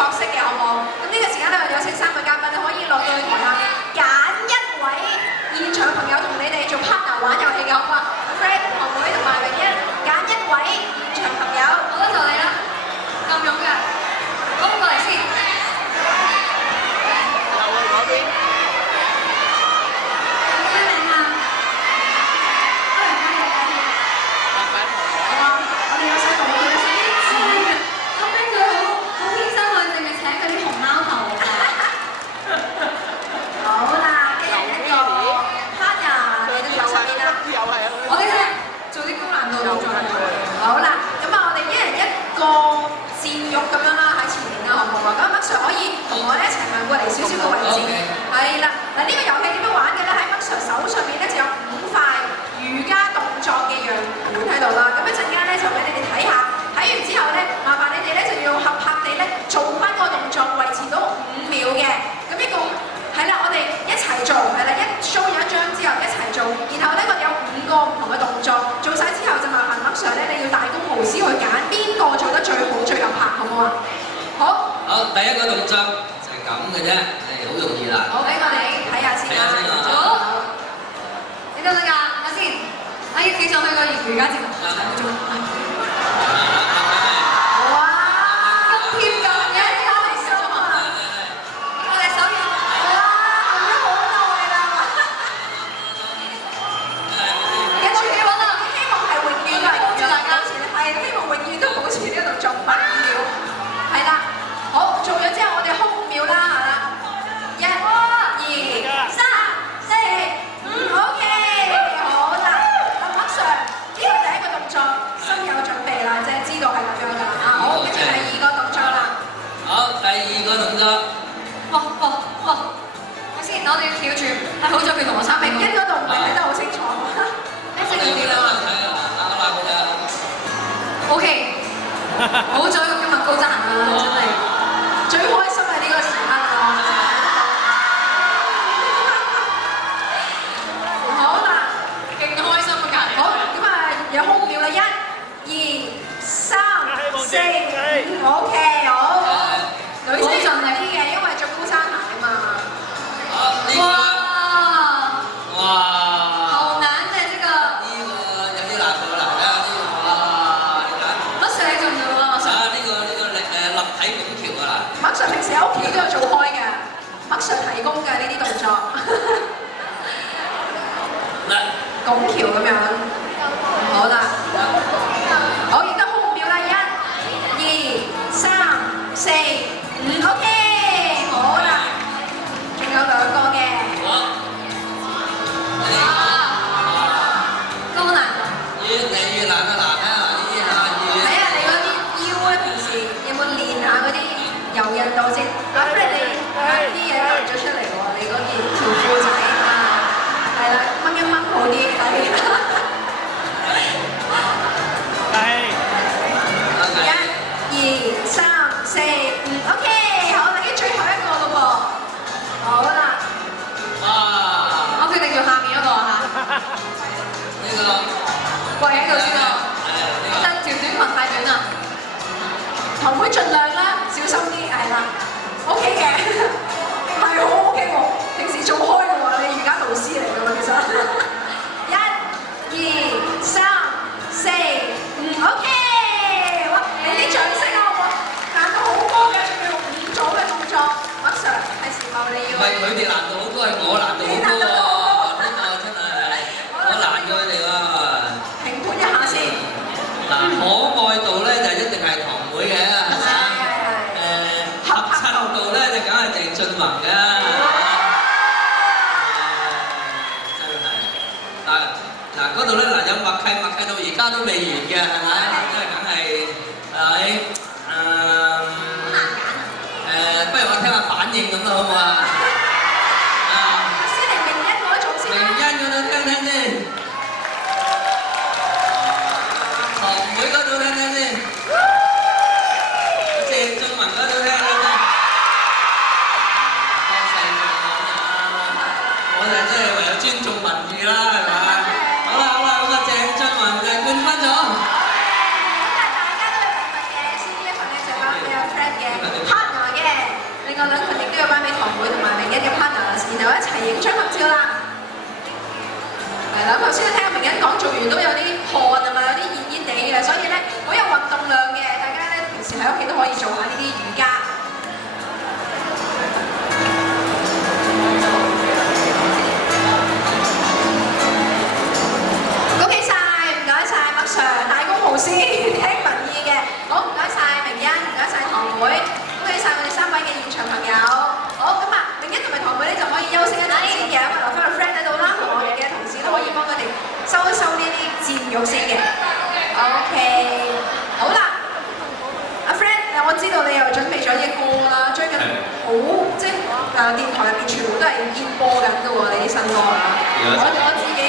角色嘅，好唔好？咁呢個時間咧，有請3位嘉賓咧可以落到去台下揀一位現場朋友同你哋做 partner 玩遊戲嘅，好唔好啊 ？Fred、學妹同埋榮欣揀一位現場朋友，我都就你啦，咁勇嘅，好過嚟先。好啦，咁啊，我哋一人一個箭玉咁樣啦，喺前面啦，好唔好啊？咁麥 Sir 可以同我哋一齊行過嚟少少嘅位置。係啦，嗱呢個遊戲點樣玩嘅咧？喺麥 Sir 手上面咧就有5塊瑜伽動作嘅樣本喺度啦。咁一陣間咧就俾你哋睇下，睇完之後咧，麻煩你哋咧就要合拍地咧做翻個動作，維持到5秒嘅。咁一共係啦，我哋一齊做，係啦，一 show 咗一張之後一齊做，然後咧我哋有5個唔同嘅動作，做晒之後就麻煩麥 Sir 咧，你要大公無私去揀邊個做得最好、最合拍，好唔好啊？好。好，第一個動作就係咁嘅啫，係好容易啦。好，俾我哋睇下先啦。好，你得唔得㗎？睇下先。哎，企上去個瑜伽節目。我哋要翹住，係好在佢同我參明一嗰度唔係睇得好清楚，一隻呢啲啦嘛。OK， 好在今日高踭鞋啦，真係最開心係呢個時刻啦。好啦，勁開心嘅，好咁啊，有空秒啦，1、2、3、4、5 ，OK， 好，女仔盡力啲嘅，因為着高踭鞋啊嘛。哇！哇！好難嘅呢個。呢個有啲難度啦，睇下呢個哇！你睇。麥 Sir 你做唔做啊？啊！呢個立體拱橋啊啦。麥 Sir 平時喺屋企都有做開嘅，麥 Sir 提供嘅呢啲動作。嗱，拱橋咁樣。好啦。好，亦都好5秒啦，1、2、3、4、5 ，OK， 好啦。有2個嘅，高難度，越嚟越難啊！嗱，睇下你嗰啲腰咧，平時有冇練下嗰啲柔韌度先？咁你啲嘢凸咗出嚟喎，你嗰件條褲仔啊，係啦，掹一掹好啲，係。1、2、3、4、5 ，OK， 好，嚟緊最後一個咯噃。好啦，我決定做下面嗰個嚇。呢個跪喺度先咯，得條短裙太短啦。堂妹盡量啦，小心啲，係啦。OK 嘅，係好 OK 喎。平時做開嘅喎，你瑜伽導師嚟嘅喎，其實。1、2、3、4、5 ，OK。哇，你啲掌聲啊，好唔好？難度好高嘅，仲要用5組嘅動作。麥 Sir 係時候你要。唔係佢哋難度好高，係我難度好高喎。呢個真係我難過佢哋喎。評判一下先。嗱，可愛度咧就一定係堂妹嘅，係咪啊？合襯度咧就梗係鄭俊弘嘅。真係。嗱嗰度咧嗱有默契到而家都未完嘅，係咪？即係梗係不如我聽下反應咁啦，好唔好啊？先嚟明欣嗰種先啦。明欣嗰度聽聽先，堂妹嗰度聽聽先，鄭俊弘嗰度聽聽先。多謝你啊！我哋真係唯有尊重民意啦，係咪？好啦，咁啊，鄭俊弘就冠軍咗。大家都有禮物嘅，先呢一份咧就包俾阿 Fred 嘅 partner 嘅。係啦，頭先聽阿明欣講做完都有啲汗啊嘛，有啲熱熱地嘅，所以咧好有運動量嘅，大家咧平時喺屋企都可以做下呢啲瑜伽。恭喜晒，唔該晒麥 Sir， 大公無私，聽民意嘅，好唔該晒明欣，唔該晒堂妹，恭喜晒我哋3位嘅現場朋友。好咁啊，明欣同埋堂妹咧就可以休息一陣先嘅，咁啊留翻個 friend 喺度啦，同我哋嘅同事都可以幫佢哋收一收呢啲賤肉先嘅。OK， 好啦，阿 friend， 我知道你又準備咗啲歌啦，最近好即係電台入邊全部都係熱播緊嘅喎，你啲新歌啊，我知嘅。